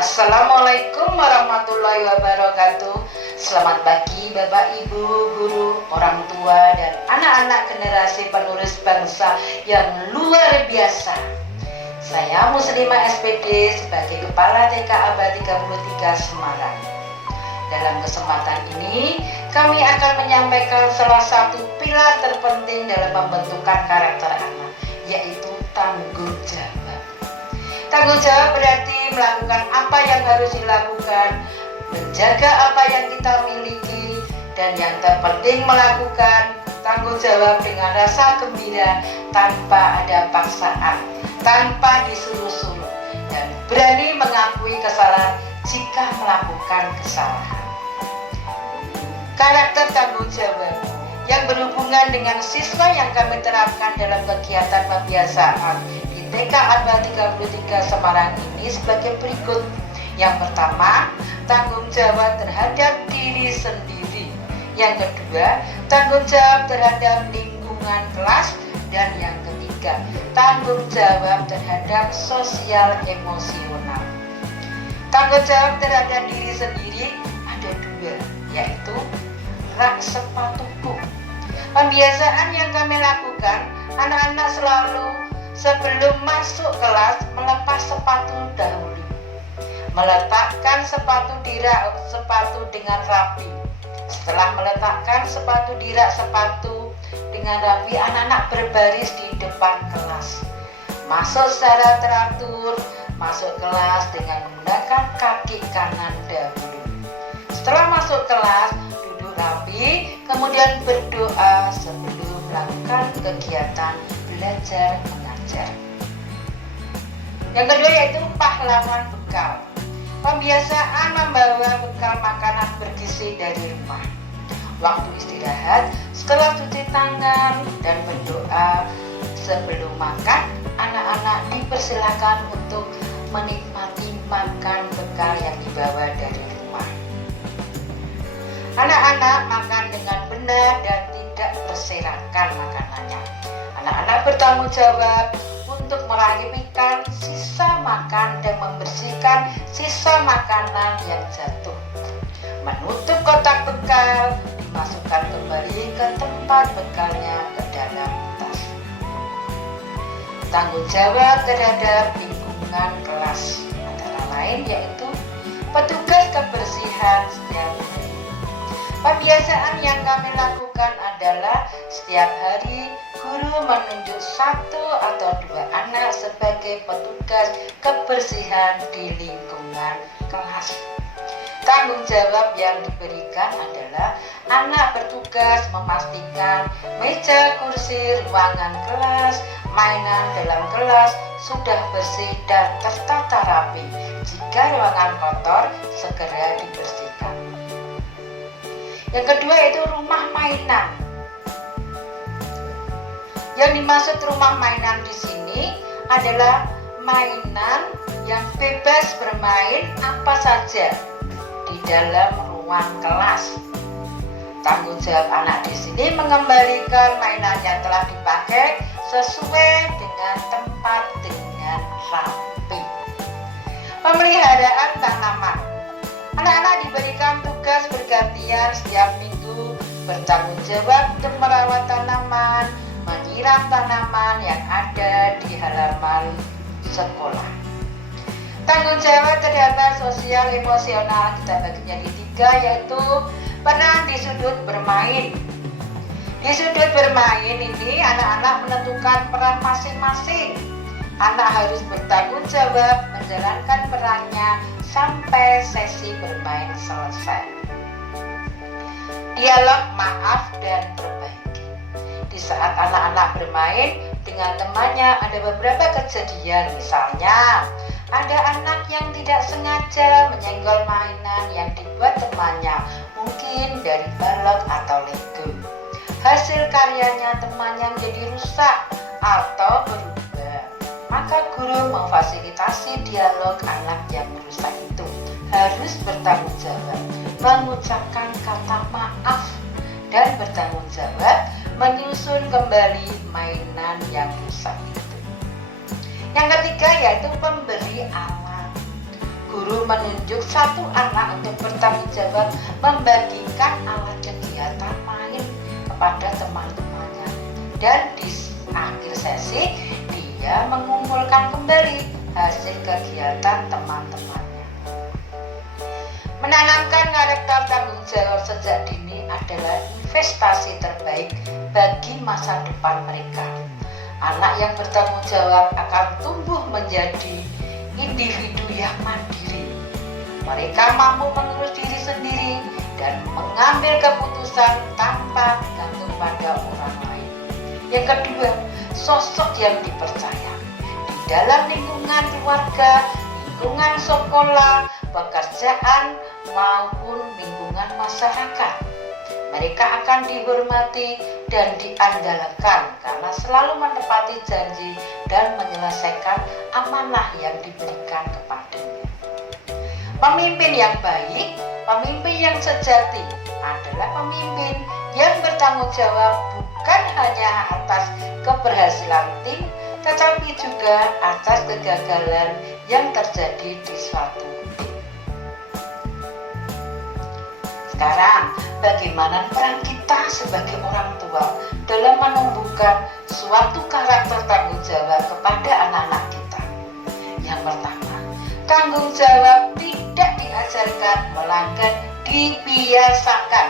Assalamualaikum warahmatullahi wabarakatuh. Selamat pagi Bapak Ibu, guru, orang tua, dan anak-anak generasi penerus bangsa yang luar biasa. Saya Muslimah SPD sebagai Kepala TK Abad 33 Semarang. Dalam kesempatan ini, kami akan menyampaikan salah satu pilar terpenting dalam pembentukan karakter anak, yaitu tanggung jawab. Tanggung jawab berarti melakukan apa yang harus dilakukan, menjaga apa yang kita miliki, dan yang terpenting melakukan tanggung jawab dengan rasa gembira tanpa ada paksaan, tanpa disuruh-suruh, dan berani mengakui kesalahan jika melakukan kesalahan. Karakter tanggung jawab yang berhubungan dengan siswa yang kami terapkan dalam kegiatan pembiasaan di TK Abad 33 Semarang ini sebagai berikut. Yang pertama, tanggung jawab terhadap diri sendiri. Yang kedua, tanggung jawab terhadap lingkungan kelas. Dan yang ketiga, tanggung jawab terhadap sosial emosional. Tanggung jawab terhadap diri sendiri ada dua, yaitu rak sepatuku. Pembiasaan yang kami lakukan, anak-anak selalu sebelum masuk kelas melepas sepatu dahulu, meletakkan sepatu di rak sepatu dengan rapi. Setelah meletakkan sepatu di rak sepatu dengan rapi, anak-anak berbaris di depan kelas, masuk secara teratur, masuk kelas dengan menggunakan kaki kanan dahulu. Setelah masuk kelas, duduk rapi, kemudian berdoa sebelum melakukan kegiatan belajar mengajar. Yang kedua yaitu pahlawan bekal. Pembiasaan membawa bekal makanan bergizi dari rumah. Waktu istirahat, setelah cuci tangan dan berdoa sebelum makan, anak-anak dipersilakan untuk menikmati makan bekal yang dibawa dari rumah. Anak-anak makan dengan benar dan tidak berserakan makanannya. Anak-anak bertanggung jawab untuk merapikan sisa makan dan membersihkan sisa makanan yang jatuh. Menutup kotak bekal, dimasukkan kembali ke tempat bekalnya ke dalam tas. Tanggung jawab terhadap lingkungan kelas antara lain yaitu petugas kebersihan setiap hari. Pembiasaan yang kami lakukan adalah setiap hari guru menunjuk satu atau dua anak sebagai petugas kebersihan di lingkungan kelas. Tanggung jawab yang diberikan adalah anak bertugas memastikan meja, kursi, ruangan kelas, mainan dalam kelas sudah bersih dan tertata rapi. Jika ruangan kotor, segera dibersihkan. Yang kedua yaitu rumah mainan. Yang dimaksud rumah mainan di sini adalah mainan yang bebas bermain apa saja di dalam ruang kelas. Tanggung jawab anak di sini mengembalikan mainan yang telah dipakai sesuai dengan tempat dengan rapi. Pemeliharaan tanaman. Anak-anak diberikan tugas bergantian setiap minggu bertanggung jawab untuk merawat tanaman, menyiram tanaman yang ada di halaman sekolah. Tanggung jawab terhadap sosial emosional kita bagi menjadi tiga, yaitu peran di sudut bermain. Di sudut bermain ini anak-anak menentukan peran masing-masing. Anak harus bertanggung jawab menjalankan perannya sampai sesi bermain selesai. Dialog maaf dan perbaiki. Di saat anak-anak bermain dengan temannya ada beberapa kejadian, misalnya ada anak yang tidak sengaja menyenggol mainan yang dibuat temannya, mungkin dari balok atau lego. Hasil karyanya temannya menjadi rusak atau berubah. Maka guru memfasilitasi dialog anak yang merusak itu. Harus bertanggung jawab, mengucapkan kata maaf, dan bertanggung jawab menyusun kembali mainan yang rusak itu. Yang ketiga yaitu pemberi alat. guru menunjuk satu anak untuk bertanggung jawab membagikan alat kegiatan main kepada teman-temannya. Dan di akhir sesi, dia mengumpulkan kembali hasil kegiatan teman-temannya. Menanamkan karakter tanggung jawab sejak dini adalah investasi terbaik bagi masa depan mereka. Anak yang bertanggung jawab akan tumbuh menjadi individu yang mandiri. Mereka mampu mengurus diri sendiri dan mengambil keputusan tanpa bergantung pada orang lain. Yang kedua, sosok yang dipercaya. Di dalam lingkungan keluarga, lingkungan sekolah, pekerjaan, maupun lingkungan masyarakat, mereka akan dihormati dan diandalkan karena selalu menepati janji dan menyelesaikan amanah yang diberikan kepadanya. Pemimpin yang baik, pemimpin yang sejati adalah pemimpin yang bertanggung jawab bukan hanya atas keberhasilan tim, tetapi juga atas kegagalan yang terjadi di suatu tim. Sekarang, bagaimana peran kita sebagai orang tua dalam menumbuhkan suatu karakter tanggung jawab kepada anak-anak kita? Yang pertama, tanggung jawab tidak diajarkan, melainkan dibiasakan.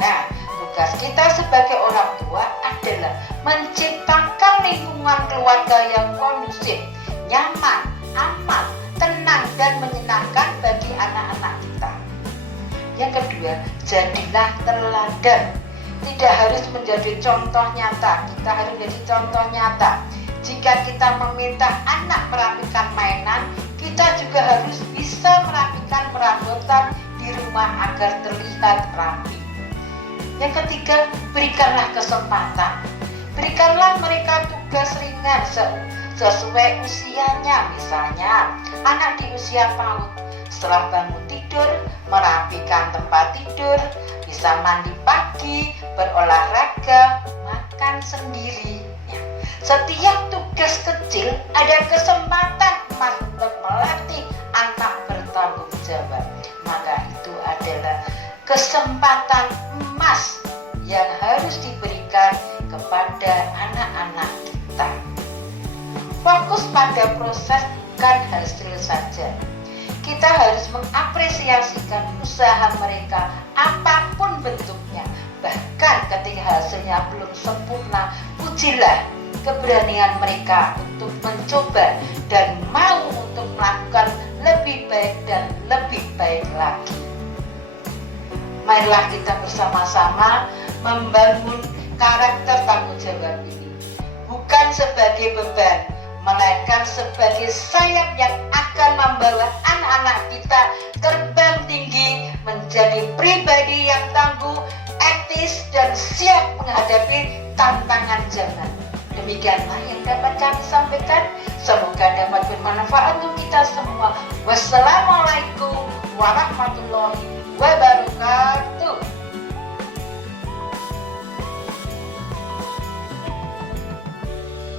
Nah, tugas kita sebagai orang tua adalah menciptakan lingkungan keluarga yang kondusif, nyaman, aman, tenang, dan menyenangkan bagi anak-anak kita. Yang kedua, jadilah teladan. Tidak harus menjadi contoh nyata, kita harus menjadi contoh nyata. Jika kita meminta anak merapikan mainan, kita juga harus bisa merapikan perabotan di rumah agar terlihat rapi. Yang ketiga, berikanlah kesempatan. Berikanlah mereka tugas ringan sesuai usianya. Misalnya, anak di usia PAUD setelah bangun tidur, merapikan tempat tidur, bisa mandi pagi, berolahraga, makan sendiri. Setiap tugas kecil ada kesempatan emas untuk melatih anak bertanggung jawab. Maka itu adalah kesempatan emas yang harus diberikan kepada anak-anak kita. Fokus pada proses bukan hasil saja. Kita harus mengapresiasikan usaha mereka apapun bentuknya. Bahkan ketika hasilnya belum sempurna, pujilah keberanian mereka untuk mencoba dan mau untuk melakukan lebih baik dan lebih baik lagi. Marilah kita bersama-sama membangun karakter tanggung jawab ini, bukan sebagai beban, melainkan sebagai sayap yang akan membawa anak-anak kita terbang tinggi menjadi pribadi yang tangguh, etis, dan siap menghadapi tantangan zaman. Demikianlah yang dapat kami sampaikan. Semoga dapat bermanfaat untuk kita semua. Wassalamualaikum warahmatullahi wabarakatuh.